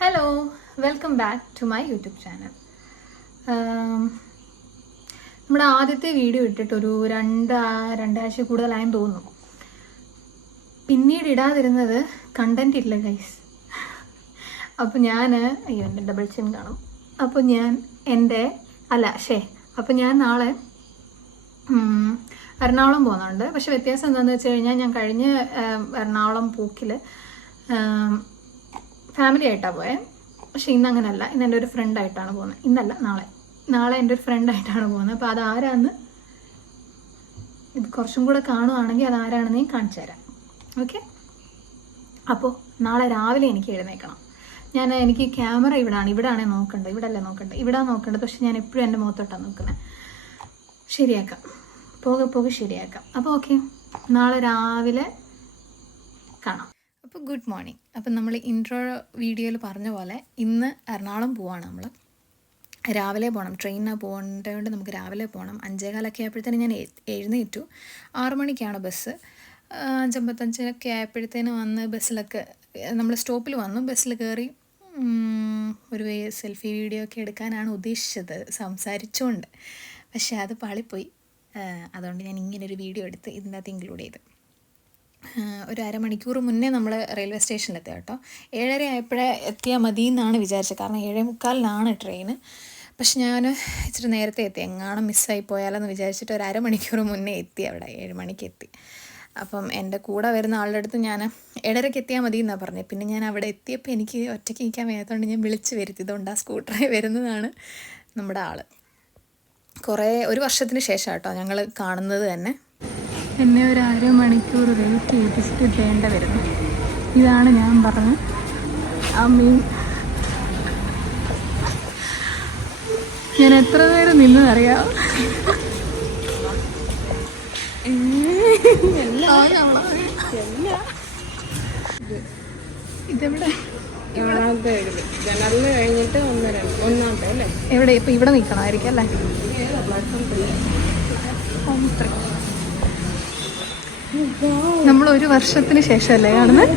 Hello, welcome back to my YouTube channel. നമ്മുടെ ആദ്യത്തെ video ഇട്ടിട്ടൊരു രണ്ടാഴ്ച കൂടുതലായെന്ന് തോന്നുന്നു. പിന്നീട് ഇടാതിരുന്നത് കണ്ടന്റ് ഇല്ല ഗൈസ്. അപ്പോൾ ഞാൻ എൻ്റെ ഡബിൾ ചിൻ കാണും. അപ്പോൾ ഞാൻ നാളെ എറണാകുളം പോകുന്നുണ്ട്. പക്ഷെ വ്യത്യാസം എന്താണെന്ന് വെച്ച് കഴിഞ്ഞാൽ ഞാൻ കഴിഞ്ഞ എറണാകുളം പോക്കിൽ ഫാമിലി ആയിട്ടാണ് പോയത്. പക്ഷെ ഇന്നങ്ങനല്ല, ഇന്ന് എൻ്റെ ഒരു ഫ്രണ്ടായിട്ടാണ് പോകുന്നത്. നാളെ എൻ്റെ ഒരു ഫ്രണ്ടായിട്ടാണ് പോകുന്നത്. അപ്പോൾ അതാരാന്ന് ഇത് കുറച്ചും കൂടെ കാണുവാണെങ്കിൽ അതാരാണെന്ന് ഞാൻ കാണിച്ചു തരാം. ഓക്കെ, അപ്പോൾ നാളെ രാവിലെ എനിക്ക് എഴുന്നേൽക്കണം. എനിക്ക് ക്യാമറ ഇവിടാണ് നോക്കേണ്ടത്. ഇവിടെ നോക്കേണ്ടത്. പക്ഷെ ഞാൻ എപ്പോഴും എൻ്റെ മുഖത്തോട്ടാണ് നോക്കുന്നത്. ശരിയാക്കാം, പോകെ ശരിയാക്കാം. അപ്പോൾ ഓക്കെ, നാളെ രാവിലെ കാണാം. അപ്പോൾ ഗുഡ് മോർണിംഗ്. അപ്പം നമ്മൾ ഇൻട്രോ വീഡിയോയിൽ പറഞ്ഞ പോലെ ഇന്ന് എറണാകുളം പോവാണ്. നമ്മൾ രാവിലെ പോകണം, ട്രെയിനിനാണ് പോകേണ്ടതുകൊണ്ട് നമുക്ക് രാവിലെ പോകണം. 5:15 ആയപ്പോഴത്തേനും ഞാൻ എഴുന്നേറ്റു. 6 മണിക്കാണ് ബസ്. 5:55 ആയപ്പോഴത്തേനും വന്ന് ബസ്സിലൊക്കെ നമ്മൾ സ്റ്റോപ്പിൽ വന്നു. ബസ്സിൽ കയറി ഒരു സെൽഫി വീഡിയോ ഒക്കെ എടുക്കാനാണ് ഉദ്ദേശിച്ചത് സംസാരിച്ചുകൊണ്ട്. പക്ഷേ അത് പാളിപ്പോയി. അതുകൊണ്ട് ഞാൻ ഇങ്ങനൊരു വീഡിയോ എടുത്ത് ഇതിൻ്റെ അകത്ത് ഇൻക്ലൂഡ് ചെയ്ത്. ഒരു അരമണിക്കൂർ മുന്നേ നമ്മൾ റെയിൽവേ സ്റ്റേഷനിലെത്തി കേട്ടോ. 7:30 ആയപ്പോഴേ എത്തിയാൽ മതി എന്നാണ് വിചാരിച്ചത്. കാരണം 7:45 ട്രെയിന്. പക്ഷെ ഞാൻ ഇച്ചിരി നേരത്തെ എത്തി. എങ്ങാനും മിസ്സായി പോയാലെന്ന് വിചാരിച്ചിട്ട് ഒരു അരമണിക്കൂർ മുന്നേ എത്തി അവിടെ. 7 മണിക്ക് എത്തി. അപ്പം എൻ്റെ കൂടെ വരുന്ന ആളുടെ അടുത്ത് ഞാൻ 7:30 എത്തിയാൽ മതി എന്നാണ് പറഞ്ഞത്. പിന്നെ ഞാൻ അവിടെ എത്തിയപ്പോൾ എനിക്ക് ഒറ്റയ്ക്ക് നിൽക്കാൻ വയ്യാത്തതുകൊണ്ട് ഞാൻ വിളിച്ച് വരുത്തിയതുകൊണ്ട് ആ സ്കൂട്ടറിൽ വരുന്നതാണ് നമ്മുടെ ആൾ. ഒരു വർഷത്തിന് ശേഷം കേട്ടോ ഞങ്ങൾ കാണുന്നത് തന്നെ. എന്നെ ഒരു അരമണിക്കൂർ വെയിറ്റ് ചെയ്യിപ്പിച്ചിട്ട് വേണ്ട വരുന്നു. ഇതാണ് ഞാൻ പറഞ്ഞ ഞാൻ എത്ര നേരം നിന്നറിയാം. ഇതെവിടെ ജനറൽ കഴിഞ്ഞിട്ട് ഒന്നാമത്തെ അല്ലേ? എവിടെ ഇപ്പം ഇവിടെ നിൽക്കണമായിരിക്കും അല്ലേ? നമ്മൾ ഒരു വർഷത്തിന് ശേഷമല്ലേ കാണുന്നത്?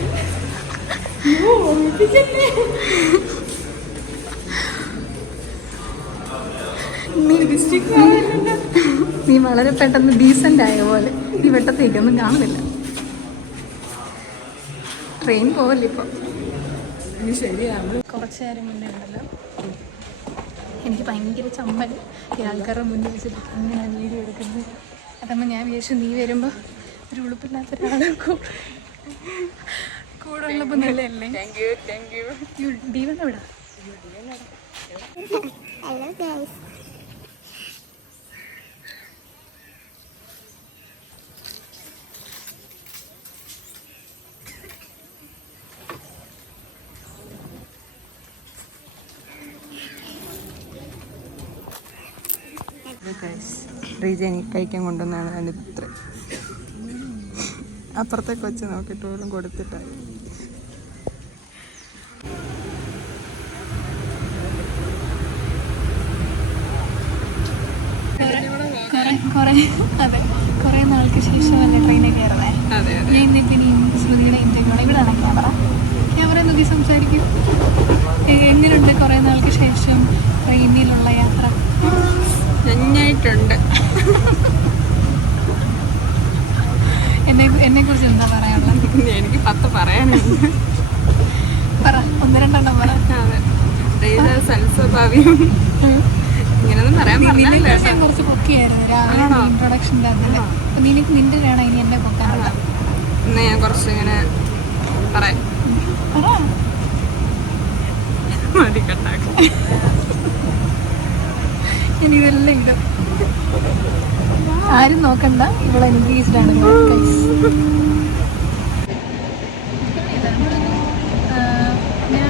നീ വളരെ പെട്ടെന്ന് ഡീസൻ്റ് ആയ പോലെ ഈ വെട്ടത്തേക്കൊന്നും കാണുന്നില്ല. ട്രെയിൻ പോവല്ലേ ഇപ്പം? ശരിയാണ്. കുറച്ച് നേരം മുന്നേ ഉണ്ടല്ലോ എനിക്ക് ഭയങ്കര ചമ്മൽ ഈ ആൾക്കാരുടെ മുന്നിൽ വെച്ചിട്ട് ഇങ്ങനെ വീഡിയോ എടുക്കുന്നത്. അതമ്മ ഞാൻ വിചാരിച്ചു നീ വരുമ്പോൾ ഒരു ഉളുപ്പില്ലാത്ത ഒരാളെ കൂടെ ഉള്ളപ്പോൾ നല്ലതല്ലേ? ദീപൻ എവിടെ? റീജനി കഴിക്കാൻ കൊണ്ടുവന്നാണ് അതിൻ്റെ ഇത്ര. അപ്പുറത്തെ കൊച്ച് നോക്കിയിട്ട് പോലും കൊടുത്തിട്ടായി. കുറേ നാൾക്ക് ശേഷമല്ലേ ട്രെയിനിൽ കയറുന്നത്? ഞാൻ ഇന്നിപ്പോൾ ഇനി ശ്രുതിയുടെ ഇൻ്റർവ്യൂ ഇവിടെയാണ് ക്യാമറ നോക്കി സംസാരിക്കും. എങ്ങനെയുണ്ട് കുറേ നാൾക്ക് ശേഷം ട്രെയിനിലുള്ള യാത്ര? നന്നായിട്ടുണ്ട്. എന്നെ കുറിച്ച് എന്താ പറയാനുള്ളത്? എനിക്ക് 10 പറയാനുണ്ട്. പറ, 1-2 പറ. അതെ, സൽസ്വഭാവിയും ഇങ്ങനെയൊന്നും പറയാൻ പറഞ്ഞില്ല. കുറച്ച് പൊക്കിയായിരുന്നു രാവിലെ ഇൻട്രൊഡക്ഷൻ്റെ അതിൽ. അപ്പം നിന്റെ വേണം ഇനി എന്നെ പൊക്കാനുള്ള. ഇന്ന് ഞാൻ കുറച്ച് ഇങ്ങനെ പറയാം. മതി കട്ടാക്കും. ഇനി ഇതെല്ലാം ഇടും. ആരും നോക്കണ്ട, ഇവിടെ എൻഗേജ്ഡ് ആണ് ഞാൻ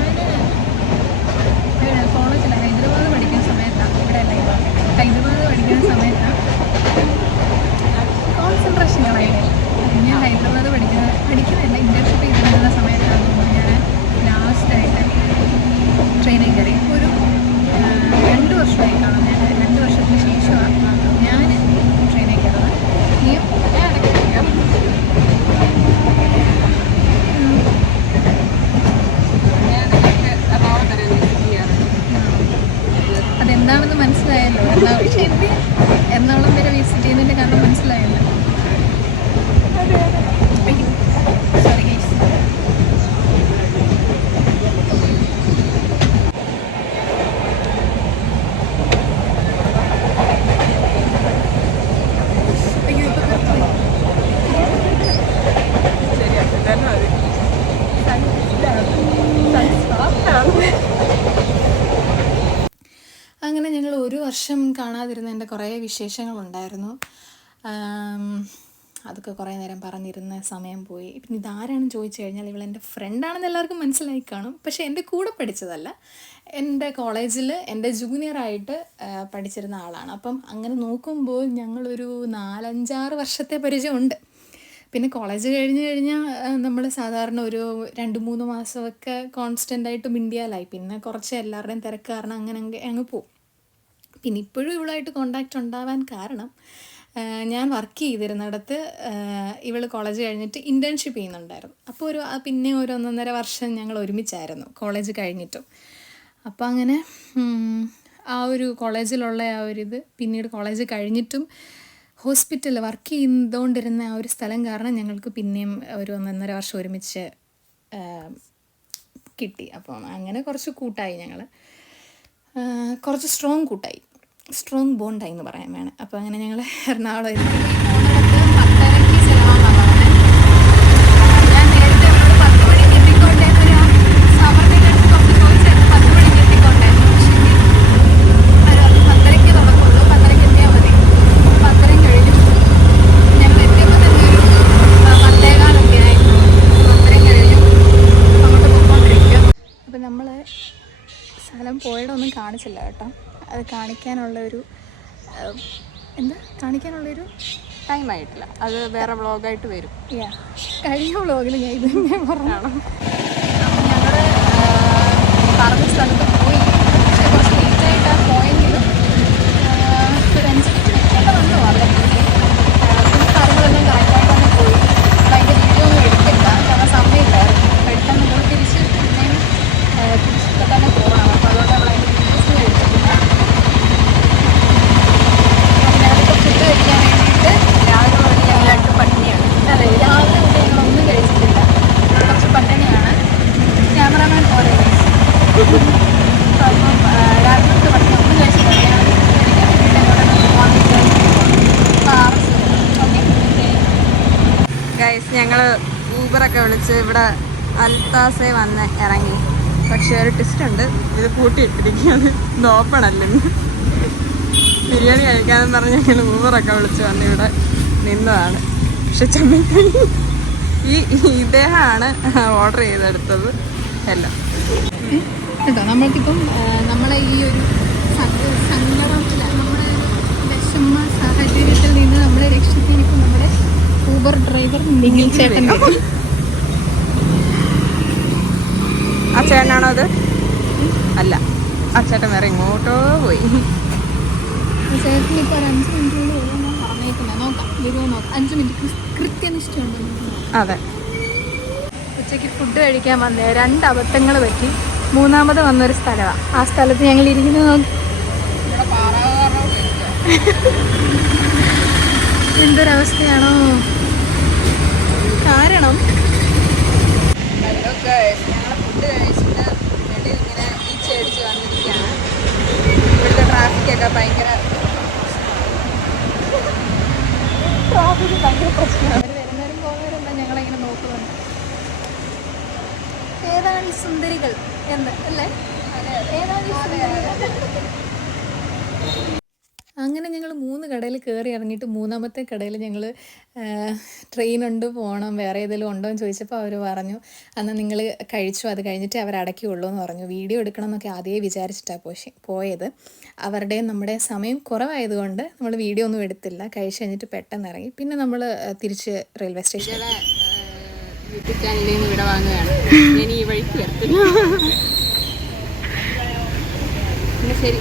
കോളേജിൽ ഹൈദരാബാദ് പഠിക്കുന്ന സമയത്താണ്. ഇവിടെ അല്ല, ഹൈദരാബാദ് പഠിക്കുന്ന സമയത്താണ് കോൺസെൻട്രേഷൻ കളയുന്നത്. ഞാൻ ഹൈദരാബാദ് പഠിക്കുന്നില്ല, ഇന്റേൺഷിപ്പ് ചെയ്തിരുന്ന സമയത്താണ് ഞാൻ ലാസ്റ്റായിട്ട് ട്രെയിനിൽ കയറി. ഒരു 2 വർഷമായി കാണും. ഞാൻ 2 വർഷത്തിന് ശേഷമാണ് ഞാൻ ട്രെയിനിൽ കയറുന്നത്. ഞാൻ ഇടയ്ക്ക് എന്താണെന്ന് മനസ്സിലായല്ലോ. പക്ഷെ എനിക്ക് എറണാകുളം വരെ വിസിറ്റ് ചെയ്യുന്നതിൻ്റെ കാരണം മനസ്സിലായല്ലോ. Sorry guys. അങ്ങനെ ഞങ്ങൾ ഒരു വർഷം കാണാതിരുന്നതിൻ്റെ കുറേ വിശേഷങ്ങളുണ്ടായിരുന്നു. അതൊക്കെ കുറേ നേരം പറഞ്ഞിരുന്ന സമയം പോയി. പിന്നെ ഇതാരാണെന്ന് ചോദിച്ചു കഴിഞ്ഞാൽ ഇവളെൻ്റെ ഫ്രണ്ടാണെന്ന് എല്ലാവർക്കും മനസ്സിലായി കാണും. പക്ഷേ എൻ്റെ കൂടെ പഠിച്ചതല്ല, എൻ്റെ കോളേജിൽ എൻ്റെ ജൂനിയറായിട്ട് പഠിച്ചിരുന്ന ആളാണ്. അപ്പം അങ്ങനെ നോക്കുമ്പോൾ ഞങ്ങളൊരു 4-5-6 വർഷത്തെ പരിചയമുണ്ട്. പിന്നെ കോളേജ് കഴിഞ്ഞാൽ നമ്മൾ സാധാരണ ഒരു 2-3 മാസമൊക്കെ കോൺസ്റ്റൻ്റായിട്ട് മിണ്ടിയാലായി. പിന്നെ കുറച്ച് എല്ലാവരുടെയും തിരക്ക് കാരണം അങ്ങനെ അങ്ങ് പോവും. പിന്നെ ഇപ്പോഴും ഇവളായിട്ട് കോണ്ടാക്റ്റ് ഉണ്ടാവാൻ കാരണം ഞാൻ വർക്ക് ചെയ്തിരുന്നിടത്ത് ഇവൾ കോളേജ് കഴിഞ്ഞിട്ട് ഇൻറ്റേൺഷിപ്പ് ചെയ്യുന്നുണ്ടായിരുന്നു. അപ്പോൾ പിന്നെ ഒരു 1.5 വർഷം ഞങ്ങൾ ഒരുമിച്ചായിരുന്നു കോളേജ് കഴിഞ്ഞിട്ടും. അപ്പോൾ അങ്ങനെ ആ ഒരു കോളേജിലുള്ള ആ ഒരിത് പിന്നീട് കോളേജ് കഴിഞ്ഞിട്ടും ഹോസ്പിറ്റലിൽ വർക്ക് ചെയ്തുകൊണ്ടിരുന്ന ആ ഒരു സ്ഥലം കാരണം ഞങ്ങൾക്ക് പിന്നെയും ഒരു 1.5 വർഷം ഒരുമിച്ച് കിട്ടി. അപ്പം അങ്ങനെ കുറച്ച് കൂട്ടായി ഞങ്ങൾ, കുറച്ച് സ്ട്രോങ് ബോണ്ടായി എന്ന് പറയാൻ വേണം. അപ്പോൾ അങ്ങനെ ഞങ്ങൾ എറണാകുളം ഞാൻ നേരത്തെ 10 മണിക്ക് എത്തിക്കൊണ്ടേന്ന് സമർദ്ദ കുറച്ച് ചോദിച്ചായിരുന്നു. 10 മണിക്ക് എത്തിക്കൊണ്ടേന്ന്. പക്ഷേ ഒരു 10:30 തുടങ്ങുള്ളൂ. 10:30 എത്തിയാൽ മതി. 10:30 കഴിഞ്ഞു. ഞങ്ങൾ എത്തിയപ്പോൾ തന്നെ ഒരു 10:15 ആയിരുന്നു. 10:30 കഴിഞ്ഞു. അങ്ങോട്ട് പോയിക്കൊണ്ടിരിക്കുക. അപ്പം നമ്മൾ സ്ഥലം പോയിടൊന്നും കാണിച്ചില്ല കേട്ടോ. അത് കാണിക്കാനുള്ളൊരു ടൈമായിട്ടില്ല. അത് വേറെ വ്ളോഗായിട്ട് വരും. കഴിഞ്ഞ വ്ളോഗിൽ ഞാൻ ഇത് തന്നെ പറഞ്ഞാണ്. ഞങ്ങൾ പറഞ്ഞ സ്ഥലത്ത് പോയി. പക്ഷേ കുറച്ച് ലേറ്റായിട്ടാണ് പോയെങ്കിലും ഒരു 5 മിനിറ്റ് വെക്കേണ്ട വന്നു. അല്ലെങ്കിൽ കാര്യങ്ങളെല്ലാം കറക്റ്റായിട്ട് തന്നെ പോയി. അതിൻ്റെ വീഡിയോ ഒന്നും എടുത്തില്ല, കാരണം സമയമില്ലായിരുന്നു. പെട്ടെന്ന് നമ്മൾ തിരിച്ചിപ്പോൾ തന്നെ പോകണം. അപ്പോൾ അതുകൊണ്ട് നമ്മൾ അതിൻ്റെ വീഡിയോസ് എടുത്തിട്ടില്ല. ഫുഡ് കഴിക്കാൻ വേണ്ടിയിട്ട് രാവിലെ തൊട്ട് ഞങ്ങളായിട്ട് പട്ടിണിയാണ്. അതെ, രാവിലെ തൊട്ട് ഞങ്ങളൊന്നും കഴിച്ചിട്ടില്ല. കുറച്ച് പട്ടിണിയാണ്. ക്യാമറാമാൻ പോലെ അപ്പം രാവിലെ തൊട്ട് പട്ടിണി ഒന്നും കഴിച്ചിട്ടില്ല. കഴിക്കാൻ വേണ്ടിയിട്ട് അങ്ങോട്ട് പോകാൻ ഗൈസ്, ഞങ്ങൾ ഊബറൊക്കെ വിളിച്ച് ഇവിടെ അൽത്താസെ വന്ന് ഇറങ്ങി. പക്ഷേ ഒരു ട്വിസ്റ്റ് ഉണ്ട്, ഇത് പൂട്ടിയിട്ടിരിക്കുകയാണ്. ഇത് ഓപ്പൺ അല്ലെന്ന്. ബിരിയാണി കഴിക്കാമെന്ന് പറഞ്ഞ് ഞങ്ങൾ ഊബറൊക്കെ വിളിച്ച് വന്ന് ഇവിടെ നിന്നതാണ്. പക്ഷെ ചമ്മന്തി ഇദ്ദേഹമാണ് ഓർഡർ ചെയ്തെടുത്തത് എല്ലാം കേട്ടോ. നമ്മൾക്കിപ്പം നമ്മളെ ഈ ഒരു സങ്കടമില്ല, നമ്മുടെ വിഷമ സാഹചര്യത്തിൽ നിന്ന് നമ്മളെ രക്ഷിക്കാനിപ്പം നമ്മുടെ ഊബർ ഡ്രൈവർ നിഖിൽ ചേട്ടൻ. ആ ചേട്ടനാണോ അത്? അല്ല, ആ ചേട്ടൻ വേറെ ഇങ്ങോട്ടോ പോയി. ചേട്ടൻ ഇപ്പോൾ ഒരു 5 മിനിറ്റുകൊണ്ട് വരുമ്പോൾ ഞാൻ പറഞ്ഞേക്കുന്നത്. നോക്കാം, വരുമോ നോക്കാം. 5 മിനിറ്റ് കൃത്യനിഷ്ഠയുണ്ട്. അതെ. ഉച്ചയ്ക്ക് ഫുഡ് കഴിക്കാൻ വന്നേ 2 അബദ്ധങ്ങൾ പറ്റി. 3ാമത് വന്നൊരു സ്ഥലമാണ്. ആ സ്ഥലത്ത് ഞങ്ങൾ ഇരിക്കുന്നത് നോക്കി. എന്തൊരവസ്ഥയാണോ. കാരണം ഞങ്ങൾ ഫുഡ് കഴിച്ചിട്ട് വേണ്ടി ഇങ്ങനെ ബീച്ച് അടിച്ച് വന്നിരിക്കുകയാണ്. ഇവിടുത്തെ ട്രാഫിക്കൊക്കെ ഭയങ്കര പ്രശ്നമാണ്. അവർ വരുന്നവരും പോകുന്നവരും ഞങ്ങളിങ്ങനെ നോക്കുന്നുണ്ട്. ഏതാണ് ഈ സുന്ദരികൾ എന്ന് അല്ലേ? ഏതാണ് ഈ സുന്ദരികൾ? അങ്ങനെ ഞങ്ങൾ 3 കടയിൽ കയറി ഇറങ്ങിയിട്ട് 3ാമത്തെ കടയിൽ ഞങ്ങൾ ട്രെയിനുണ്ട് പോകണം, വേറെ ഏതെങ്കിലും ഉണ്ടോ എന്ന് ചോദിച്ചപ്പോൾ അവർ പറഞ്ഞു അന്ന് നിങ്ങൾ കഴിച്ചു, അത് കഴിഞ്ഞിട്ട് അവർ അടയ്ക്കുള്ളൂ എന്ന് പറഞ്ഞു. വീഡിയോ എടുക്കണം എന്നൊക്കെ ആദ്യമേ വിചാരിച്ചിട്ടാണ് പോയത്. അവരുടെയും നമ്മുടെ സമയം കുറവായതുകൊണ്ട് നമ്മൾ വീഡിയോ ഒന്നും എടുത്തില്ല. കഴിച്ച് കഴിഞ്ഞിട്ട് പെട്ടെന്ന് ഇറങ്ങി. പിന്നെ നമ്മൾ തിരിച്ച് റെയിൽവേ സ്റ്റേഷനിൽ യൂട്യൂബ് ചാനലിൽ നിന്ന് ഇവിടെ വാങ്ങുകയാണ്. ഞാൻ ഈ വഴിക്ക് വരത്തില്ല. പിന്നെ ശരി.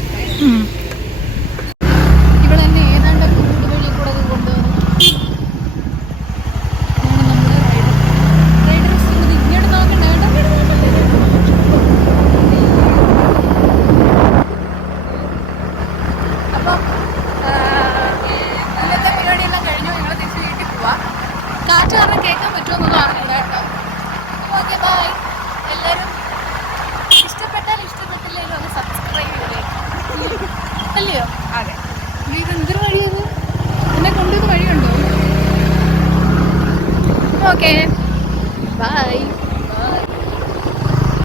ഇവളെന്നെ ഏതാണ്ട് വഴി കൂടെ കൊണ്ടുവന്നു. നമ്മുടെ റൈഡർ ഇങ്ങോട്ട് നോക്കണ്ട കേട്ടോ. കാറ്റ് കാരണം കേൾക്കാൻ പറ്റുമെന്നൊന്നും അറിയില്ല കേട്ടോ. Okay bye.